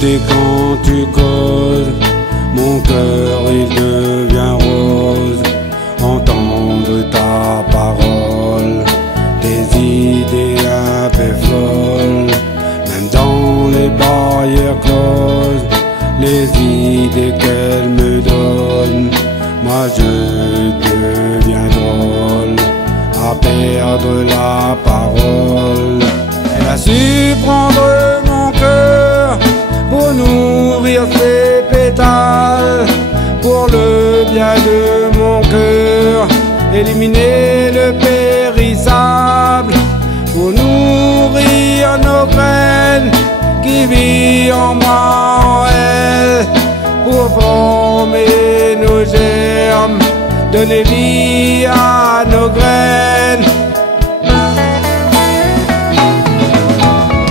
Et quand tu causes, mon cœur il devient rose. Entendre ta parole, tes idées un peu folles, même dans les barrières closes, les idées qu'elle me donne, moi je deviens drôle, à perdre la parole. Elle a su prendre mon cœur pour nourrir ses pétales, pour le bien de mon cœur, éliminer le périssable, pour nourrir nos graines qui vivent en moi, en elle, pour former nos germes, donner vie à nos graines.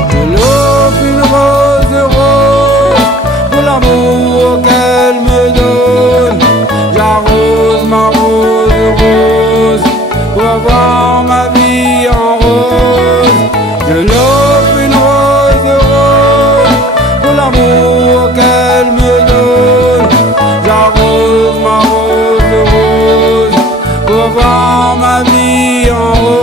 Je l'offre une rose pour l'amour qu'elle me donne. J'arrose ma rose pour avoir ma vie en rose. Je l'offre une rose pour l'amour qu'elle me donne. J'arrose ma rose pour avoir ma vie en rose.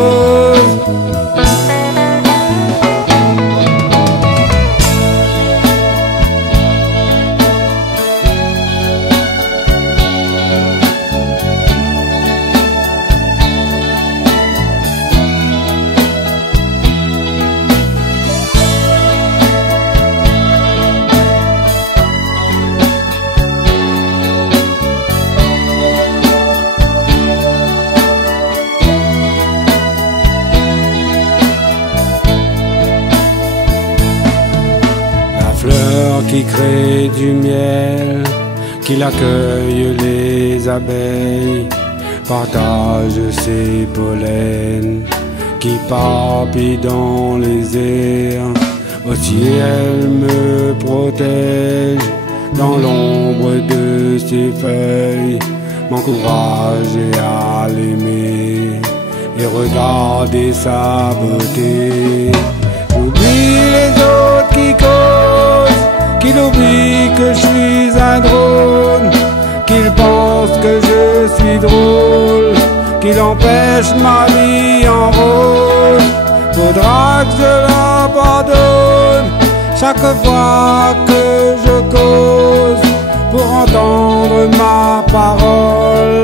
Qui crée du miel, qui accueille les abeilles, partage ses pollens, qui papille dans les airs. Aussi elle me protège dans l'ombre de ses feuilles, m'encourage à l'aimer et regarder sa beauté. J'oublie les autres qui causent, qu'il oublie que je suis un drone, qu'il pense que je suis drôle, qu'il empêche ma vie en rose. Faudra que je l'abandonne chaque fois que je cause, pour entendre ma parole.